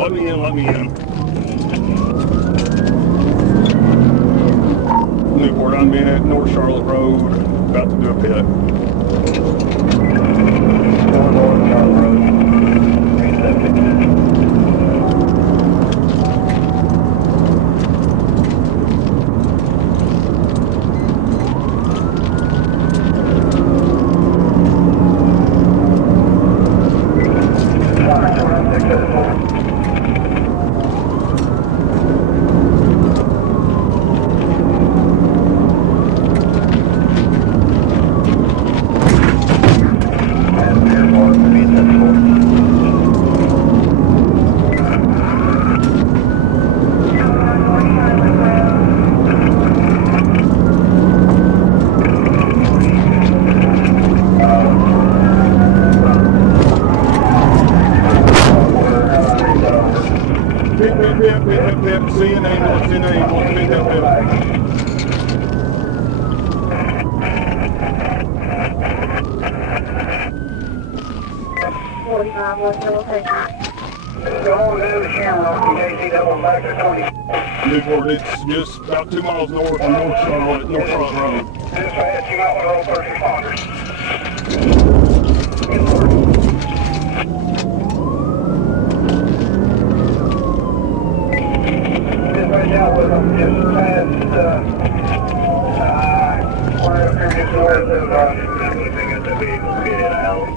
Let me in, let me in. Newport, I'm in at North Charlotte Road, about to do a pit. North Charlotte Road, 370. Pip, see an ambulance, see an ambulance, pip, pip, pip. 45, what's your location? Go on to the Shamrock, and JC, that one back to 20. Newport, it's just about 2 miles north of North Charlotte Road. Dispatch, you might want to roll first responders. Dispatch out with them just past, right up here just north of, anything at the vehicle, get it out.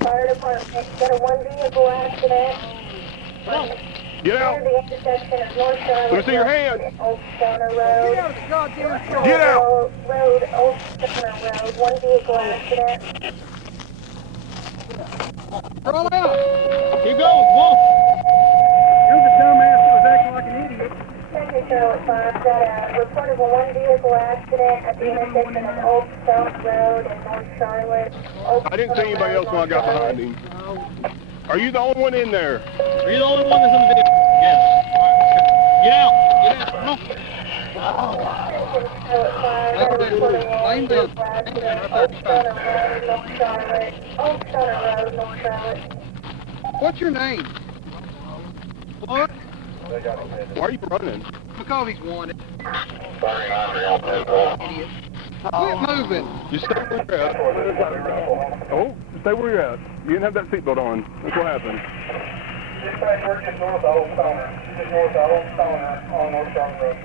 Fire Department, got a one vehicle accident. Get out! The intersection of North Charlotte. Let me see your hand. Old Stoner Road. Get out of the goddamn car. Get out! Road, Old Stoner Road, one vehicle accident. Roll out. Keep going, come on. You're the dumbass that was acting like an idiot. Second Charlotte Fire got a report of a one vehicle accident at the intersection of Old Stoner Road and North Charlotte. I didn't see anybody else when I got behind him. Are you the only one in there? Are you the only one that's in the video? Yes. Get out! Get out! Come on! Second Charlotte Fire got a report of a one vehicle accident at Old Stoner Road, North Charlotte. Old Stoner Road, North Charlotte. What's your name? What? Why are you running? Because he's wanted. Sorry, I'm Idiot. Quit moving. Just stay where you're at. Oh, stay where you're at. You didn't have that seatbelt on. That's what happened. Dispatch, we're just north of Old Stoner. Just north of Old Stoner on North Charlotte Road.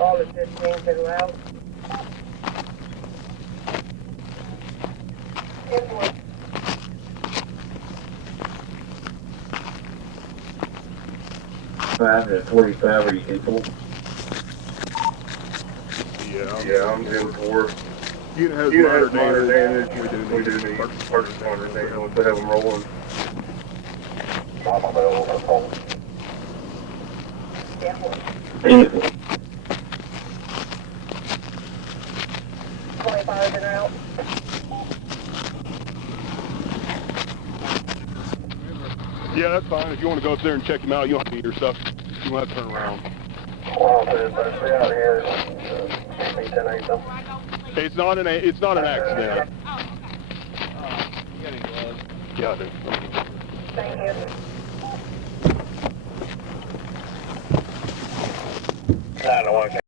All is 15 to the route. Invoice. 5 to 45, are you capable? Yeah, I'm 10-4. You didn't have minor damage. We do need first responders there once they have them rolling. I'm available for call. 25 en route. Yeah, that's fine. If you want to go up there and check him out, you don't have to eat your stuff. You won't have to turn around. Well, there's a out here. 810 something. It's not an accident. Yeah, I do. Thank you. I don't want to